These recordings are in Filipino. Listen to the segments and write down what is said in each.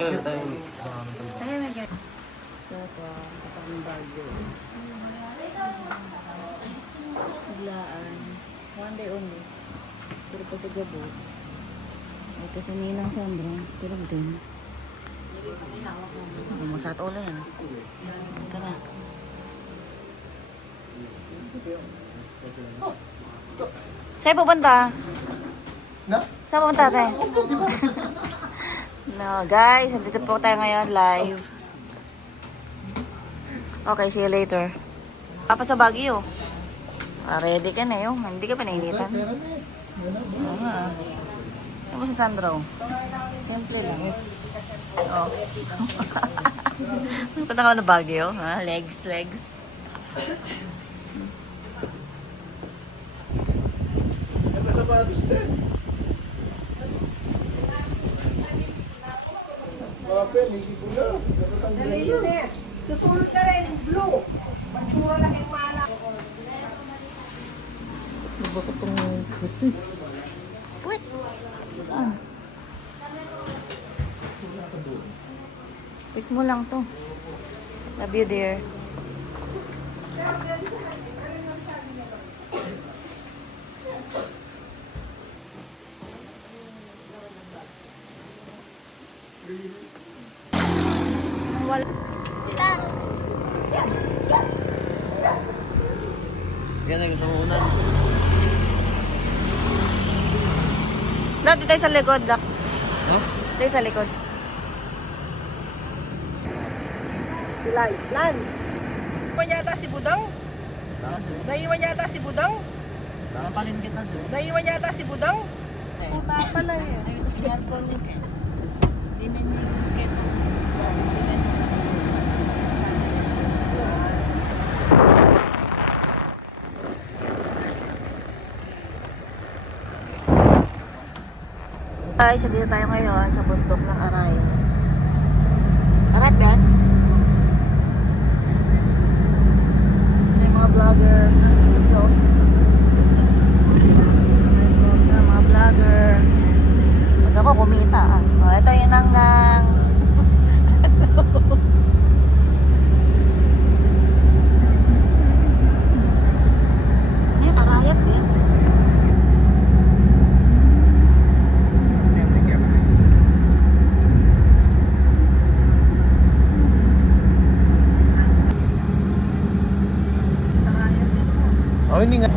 Kailan tayo sa Kaya may ganyan. So, ito, kapag ng bagyo. Biglaan. One day only. Pero pa sa gabo. Ay, kasi nilang Sandra. Pero din. Bumasat ulo yan. Ika na. Saan pupunta? Na? Saan pupunta ate? No, guys. Nandito po tayo ngayon live. Okay, see you later. Papa sa Baguio. Ready ka na yun. Hindi ka pa nainitan. Oo nga. Ano mo si Sandro? Simple lang. Oh. Punta ka na Baguio. Ha? Legs. Ano sa pados din? Papel, hindi ko na. Dali yun eh. Susunod na rin, blue. Mansura lang yung mala. Bakit itong puto? Puwit? Saan? Pick mo lang to. Love you, dear. Wala. Yan ang isang unan. Dito tayo sa likod, Dak. Ha? Tayo sa likod. Si Lance. Naiwan yata si Budang? Naiwan yata si Budang? Napalin kita doon. Naiwan yata si Budang? Puta pala eh. Guys, dito tayo ngayon sa bundok ng Aray. Aray ba yan? May mga vlogger. Ito. Mga vlogger. Pag ako kumita. Oh, ito yung nang. Ayan, Arayat ba yan? Oh, hindi nga.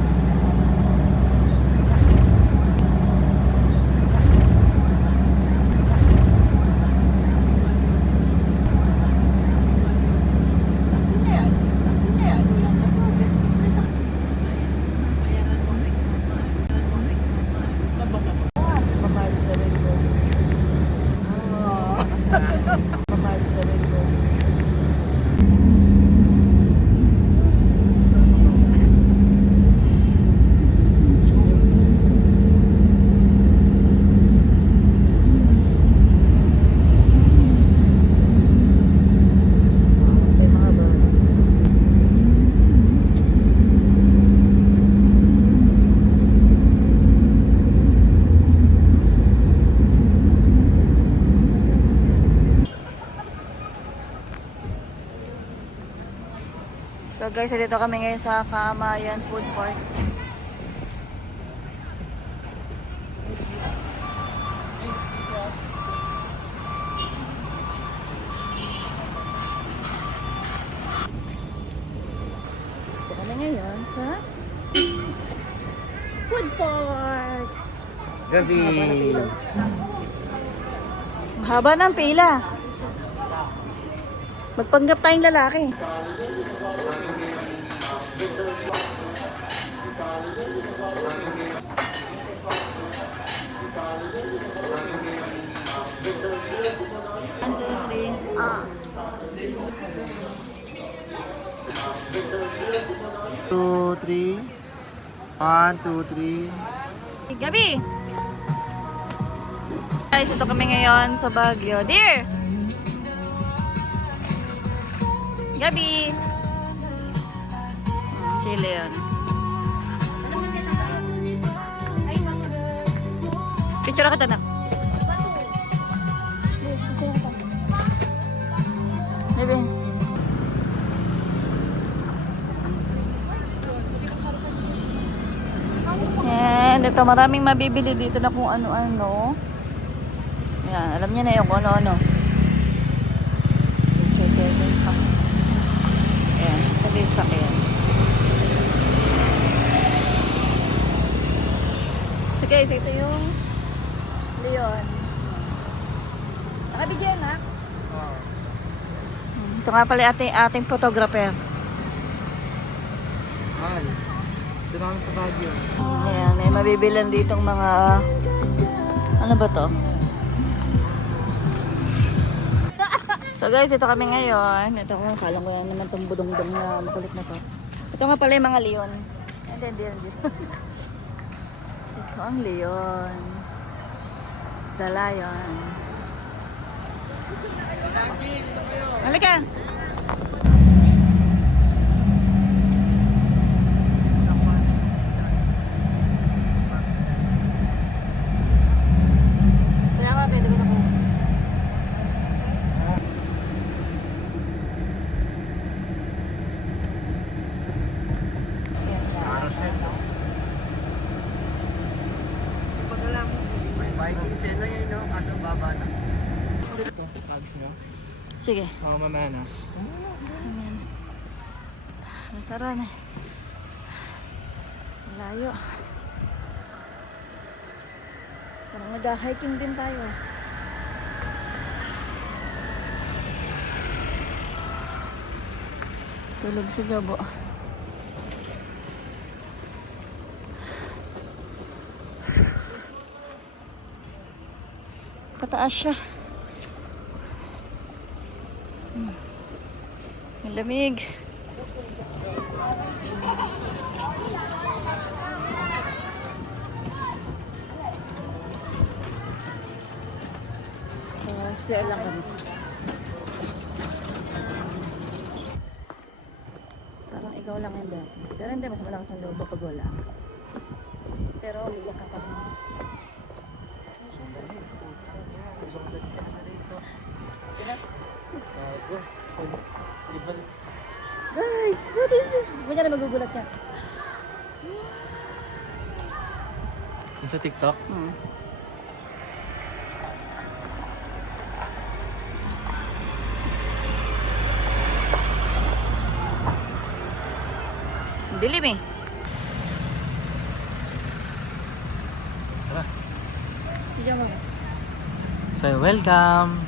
So guys, dito kami ngayon sa Kaamayan Food Court. Dito kami ngayon sa Food Court. Gabi. Ang haba ng pila. Magpanggap tayong lalaki. Two, three. 1, 2, 3. Gabi! Guys, ito kami ngayon sa Baguio. Dear! Gabi! Chile yun. Picture ako tanak. ito, maraming mabibili dito na kung ano-ano. Yan, alam niya na yung kung ano-ano. Ayan, sa lisak yan. So guys, ito yung Leon. Nakabigyan ha? Ito nga pala ating photographer. Ay, ito naman sa Baguio. Ayan, may mabibilan ditong mga... Ano ba to? So guys, ito kami ngayon. Ito ko, kalang ko yan naman itong budong-budong na makulit na to. Ito nga pala yung mga leon. Hindi. Ito ang leon. The lion. Halika! Kaya nga, pwede ko na po. May Viking sila yun, no? Kaso baba na. Ito, hugs nyo. Sige. Oo, mamaya na. Ayan. Nasaran eh. Layo. Parang nag-hiking din tayo. Tulog si Gabo. Pataas siya. Malamig. Share lang kami. Parang ikaw lang yung dati. Pero hindi, mas malakas ang loob pag wala. Pero umiyak ka pa rin. Guys, what is this? Kunya na magugulat ka. Yung sa TikTok? Dilim eh. Tara. Diyan mo. So, welcome!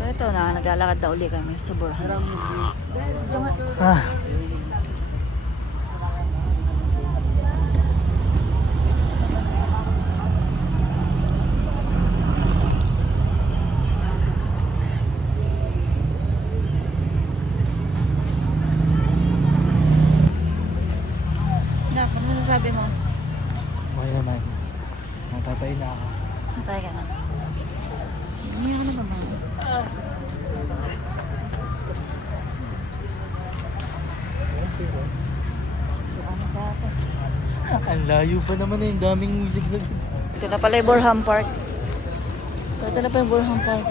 So ito na, naglalakad na uli kami sa Borja. Ah. Nak, ano masasabi mo? Okay naman. Natatay na ako. Natay ka na. Hindi ako na ba mga? Ano sa akin? Ang layo pa naman eh. Yung daming zigzag. Ito na pala yung Borham Park. Ito na pa yung Borham Park.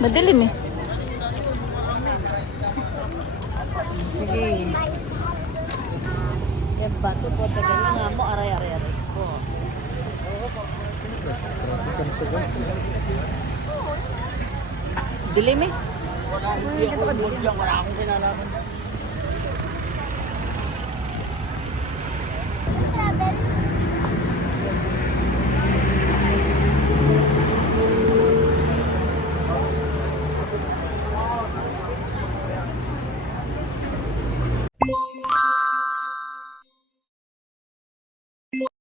Madilim eh. Sige. Yan bato po. Tagal na nga mo. Aray. Dilim eh. Wala akong kinalaman.